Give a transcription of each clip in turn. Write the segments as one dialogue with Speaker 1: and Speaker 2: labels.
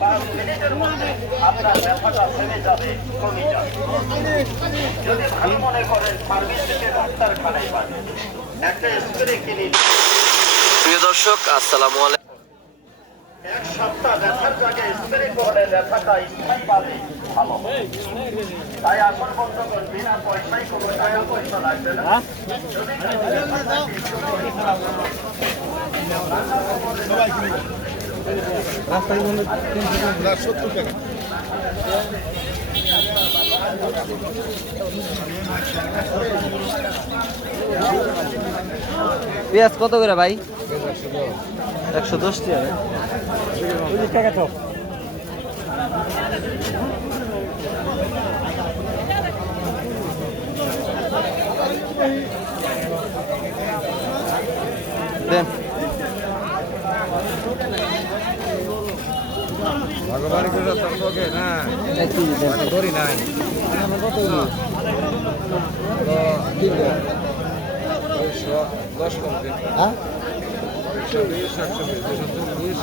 Speaker 1: পাঁচ মিনিটের মধ্যে আপনার ব্যথাটা থেমে যাবে কমে যাবে যদি ভালো মনে করেন সার্ভিস ডাক্তারখানায় পাবেন একটা স্প্রে কিনে
Speaker 2: প্রিয় দর্শক আসসালামু আলাইকুম।
Speaker 1: এক সপ্তাহ ব্যথার জায়গায় স্প্রে করলে ব্যথাটা স্থায়ী পাবে। ভালো। তাই এখন বন্ধুগণ বিনা পয়সায় কোনো টাকা পয়সা লাগবে না। যদি ব্যথাটা কিছু
Speaker 2: পেঁয়াজ কত করে ভাই একশো দশ টাকা না? দেন
Speaker 3: ভগবান সম্পর্কে? না।
Speaker 2: দেন
Speaker 3: করি নাই। দশ কমপ্লিট।
Speaker 2: হ্যাঁ?
Speaker 3: দুইশো বিশ একশো বিশ দুশো চল্লিশ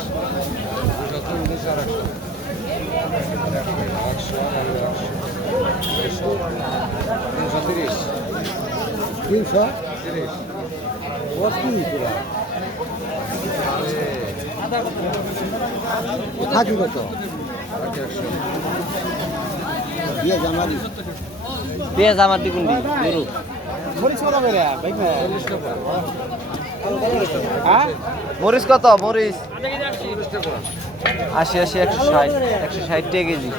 Speaker 3: দুশো চল্লিশ আর একশো। একশো একশো তিনশো তিরিশ।
Speaker 4: তিনশো?
Speaker 3: তিরিশ।
Speaker 4: থাকি কত?
Speaker 2: পেঁয়াজ আমার দিকুন গরু।
Speaker 4: মরিচ কত?
Speaker 2: মরিচ। আশি আশি একশো ষাট। একশো ষাট টাকা কেজি।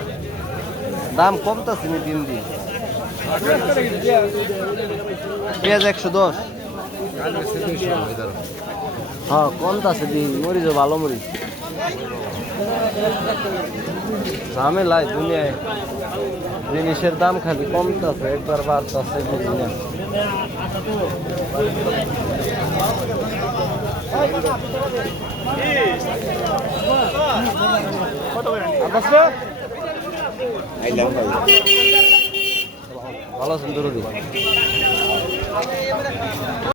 Speaker 2: দাম কমতেছে নি দিন দিন। পেঁয়াজ একশো দশ। হ্যাঁ কমতেছে দিন মরিচও ভালো মরিচ। ঝামেলায় দুনিয়ায় জিনিসের দাম খালি কমতেছে একবার বাড়তেছে বুঝি না ভালো আছেন দরুদি?